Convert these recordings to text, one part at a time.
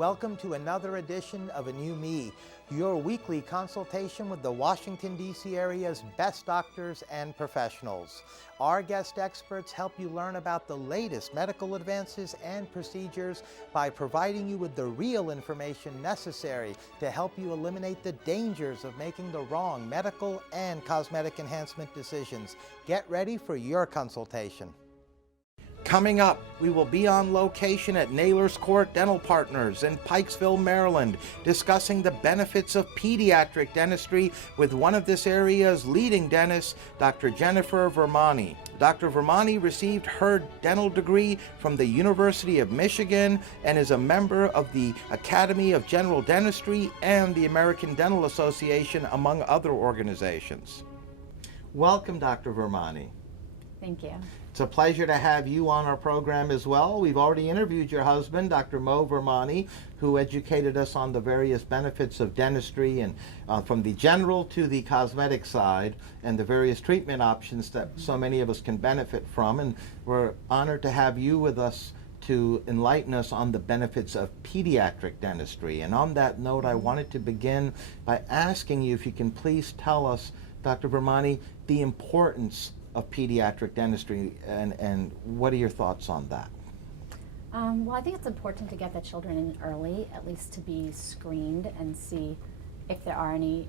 Welcome to another edition of A New Me, your weekly consultation with the Washington, D.C. area's best doctors and professionals. Our guest experts help you learn about the latest medical advances and procedures by providing you with the real information necessary to help you eliminate the dangers of making the wrong medical and cosmetic enhancement decisions. Get ready for your consultation. Coming up, we will be on location at Naylors Court Dental Partners in Pikesville, Maryland, discussing the benefits of pediatric dentistry with one of this area's leading dentists, Dr. Jennifer Virmani. Dr. Virmani received her dental degree from the University of Michigan and is a member of the Academy of General Dentistry and the American Dental Association, among other organizations. Welcome, Dr. Virmani. Thank you. It's a pleasure to have you on our program as well. We've already interviewed your husband, Dr. Virmani, who educated us on the various benefits of dentistry and from the general to the cosmetic side and the various treatment options that so many of us can benefit from. And we're honored to have you with us to enlighten us on the benefits of pediatric dentistry. And on that note, I wanted to begin by asking you if you can please tell us, Dr. Virmani, the importance of pediatric dentistry and what are your thoughts on that? Well, I think it's important to get the children in early, at least to be screened and see if there are any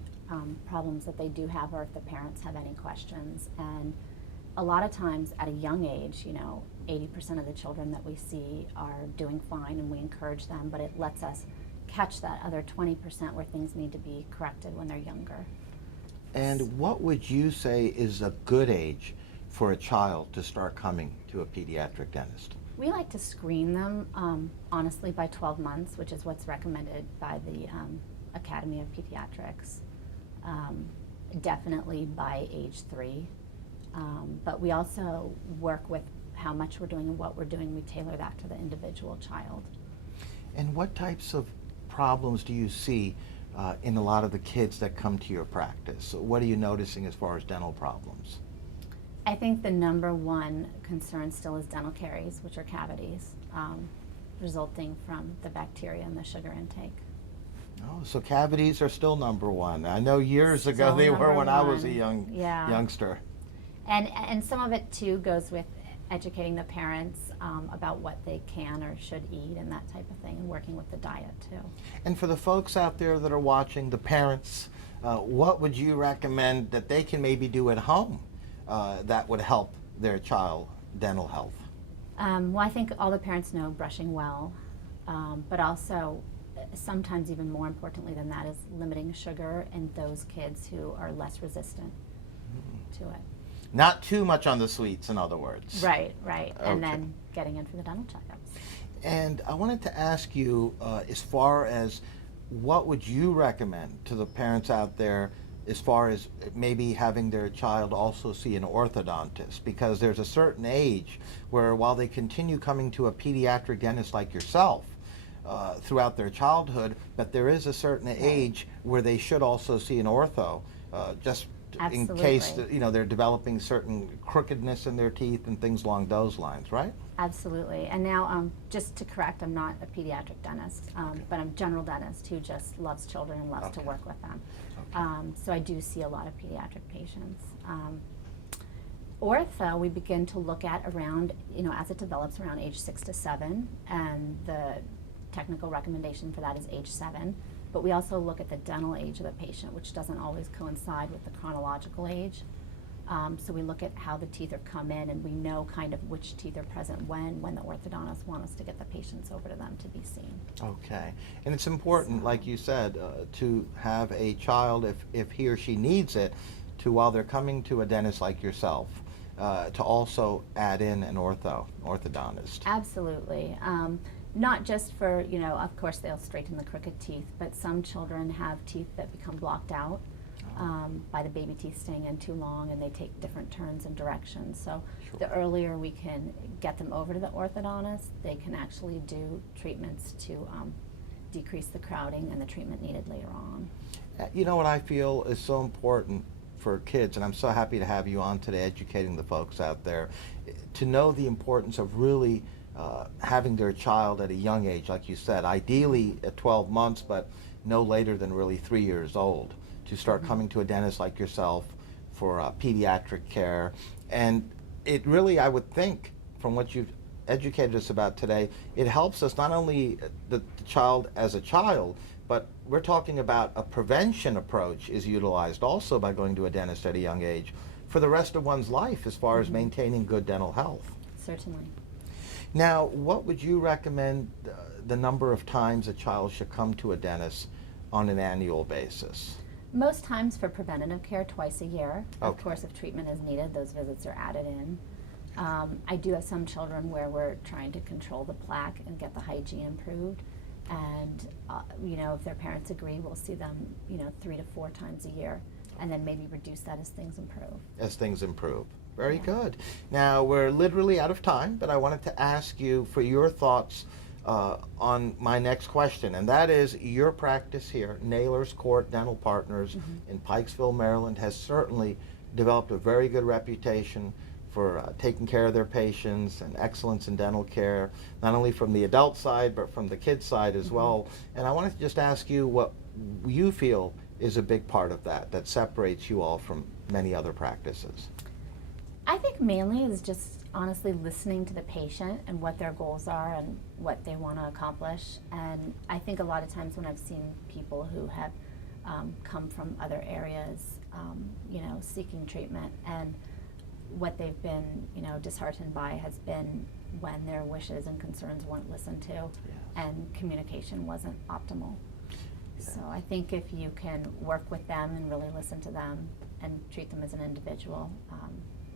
problems that they do have or if the parents have any questions. And a lot of times at a young age, 80% of the children that we see are doing fine and we encourage them, but it lets us catch that other 20% where things need to be corrected when they're younger. And what would you say is a good age for a child to start coming to a pediatric dentist? We like to screen them, honestly, by 12 months, which is what's recommended by the Academy of Pediatrics. Definitely by age 3. But we also work with how much we're doing and what we're doing. We tailor that to the individual child. And what types of problems do you see in a lot of the kids that come to your practice? What are you noticing as far as dental problems? I think the number one concern still is dental caries, which are cavities, resulting from the bacteria and the sugar intake. Oh, so cavities are still number one. I know years ago they were when I was a youngster. And some of it too goes with educating the parents about what they can or should eat and that type of thing, and working with the diet too. And for the folks out there that are watching, the parents, what would you recommend that they can maybe do at home that would help their child dental health? Well, I think all the parents know brushing well, but also sometimes even more importantly than that is limiting sugar in those kids who are less resistant to it. Not too much on the sweets, in other words. Right. Okay. And then getting in for the dental checkups. And I wanted to ask you, as far as what would you recommend to the parents out there as far as maybe having their child also see an orthodontist? Because there's a certain age where while they continue coming to a pediatric dentist like yourself throughout their childhood, but there is a certain age where they should also see an ortho, just Absolutely. In case they're developing certain crookedness in their teeth and things along those lines, right? Absolutely. And now, just to correct, I'm not a pediatric dentist, but I'm a general dentist who just loves children and loves to work with them. So I do see a lot of pediatric patients. Ortho, we begin to look at around, as it develops around age 6 to 7, and the technical recommendation for that is age 7. But we also look at the dental age of the patient, which doesn't always coincide with the chronological age. So we look at how the teeth are come in, and we know kind of which teeth are present when the orthodontists want us to get the patients over to them to be seen. Okay. And it's important, like you said, to have a child, if he or she needs it, to while they're coming to a dentist like yourself, to also add in an orthodontist. Absolutely. Not just for, of course they'll straighten the crooked teeth, but some children have teeth that become blocked out by the baby teeth staying in too long, and they take different turns and directions. So the earlier we can get them over to the orthodontist, they can actually do treatments to decrease the crowding and the treatment needed later on. You know what I feel is so important for kids, and I'm so happy to have you on today educating the folks out there, to know the importance of really having their child at a young age, like you said, ideally at 12 months, but no later than really 3 years old, to start coming to a dentist like yourself for pediatric care. And it really, I would think, from what you've educated us about today, it helps us not only the child as a child, but we're talking about a prevention approach is utilized also by going to a dentist at a young age for the rest of one's life as far as maintaining good dental health. Certainly. Now, what would you recommend the number of times a child should come to a dentist on an annual basis? Most times for preventative care, twice a year. Of Okay. course, if treatment is needed, those visits are added in. I do have some children where we're trying to control the plaque and get the hygiene improved. And, you know, if their parents agree, we'll see them, you know, 3 to 4 times a year, and then maybe reduce that as things improve. As things improve. Very Yeah. good. Now, we're literally out of time, but I wanted to ask you for your thoughts on my next question, and that is your practice here, Naylors Court Dental Partners in Pikesville, Maryland, has certainly developed a very good reputation for taking care of their patients and excellence in dental care, not only from the adult side, but from the kid side as well. And I wanted to just ask you what you feel is a big part of that separates you all from many other practices. I think mainly is just honestly listening to the patient and what their goals are and what they want to accomplish. And I think a lot of times when I've seen people who have come from other areas, you know, seeking treatment, and what they've been, you know, disheartened by has been when their wishes and concerns weren't listened to, and communication wasn't optimal. So I think if you can work with them and really listen to them and treat them as an individual,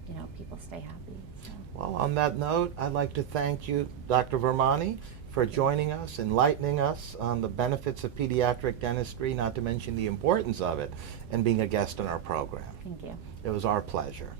you know, people stay happy. So. Well, on that note, I'd like to thank you, Dr. Virmani, for joining us, enlightening us on the benefits of pediatric dentistry, not to mention the importance of it, and being a guest on our program. Thank you. It was our pleasure.